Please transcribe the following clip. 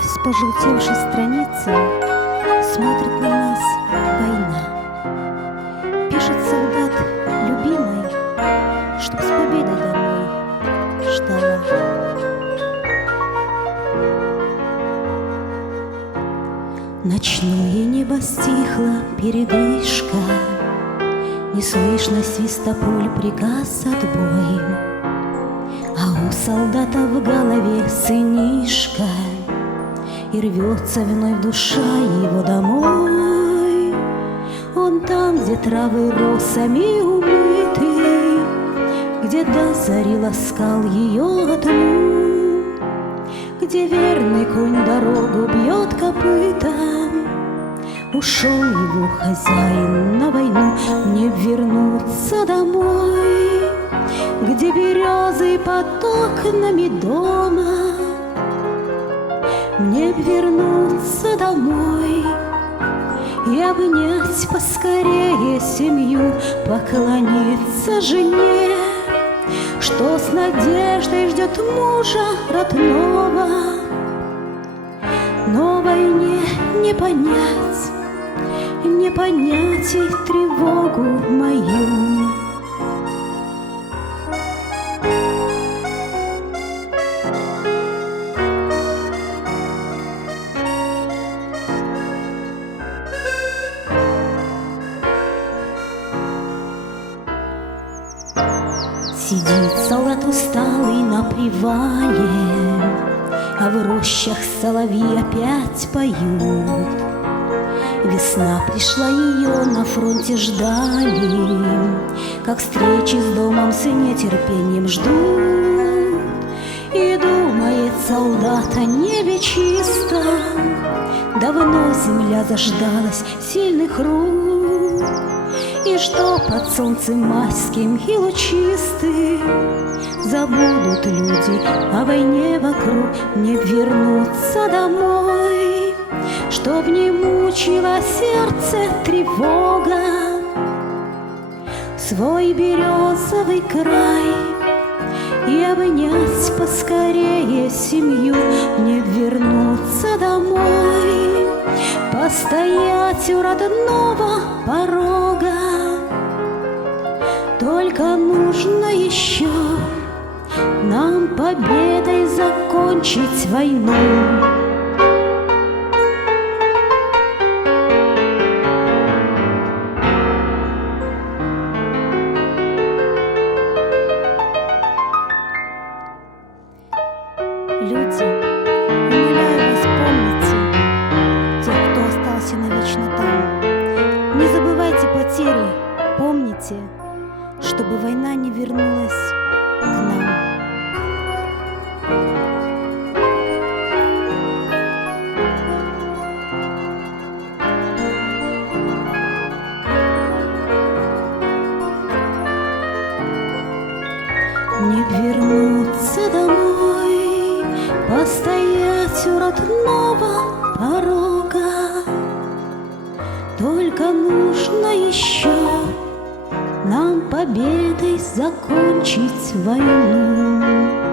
Вновь с пожелтевшей страницы смотрит на нас война. Пишет солдат любимой, чтоб с победой домой ждала. Ночное небо стихло, передышка, не слышно свиста пуль, приказ отбой. А у солдата в голове сынишка, и рвется вновь душа его домой. Он там, где травы росами умыты, где до зари ласкал ее тьму, где верный конь дорогу бьет копытом. Ушел его хозяин на войну, не вернуться домой, где березы под окнами дома. Мне б вернуться домой и обнять поскорее семью, поклониться жене, что с надеждой ждет мужа родного. Но войне не понять, не понять и тревогу мою. Сидит солдат усталый на привале, а в рощах соловьи опять поют. Весна пришла, ее на фронте ждали, как встречи с домом с нетерпением ждут. И думает солдат о небе чистом, давно земля заждалась сильных рук. И что под солнцем майским и лучистым забудут люди о войне вокруг, не вернуться домой, чтоб не мучила сердце тревога. Свой березовый край и обнять поскорее семью, не вернуться домой, постоять у родного порога. Только нужно еще нам победой закончить войну. Люди, умоляю вас, помните тех, кто остался навечно там. Не забывайте потери, помните, чтобы война не вернулась к нам. Не вернуться домой, постоять у родного порога. Только нужно еще нам победой закончить войну.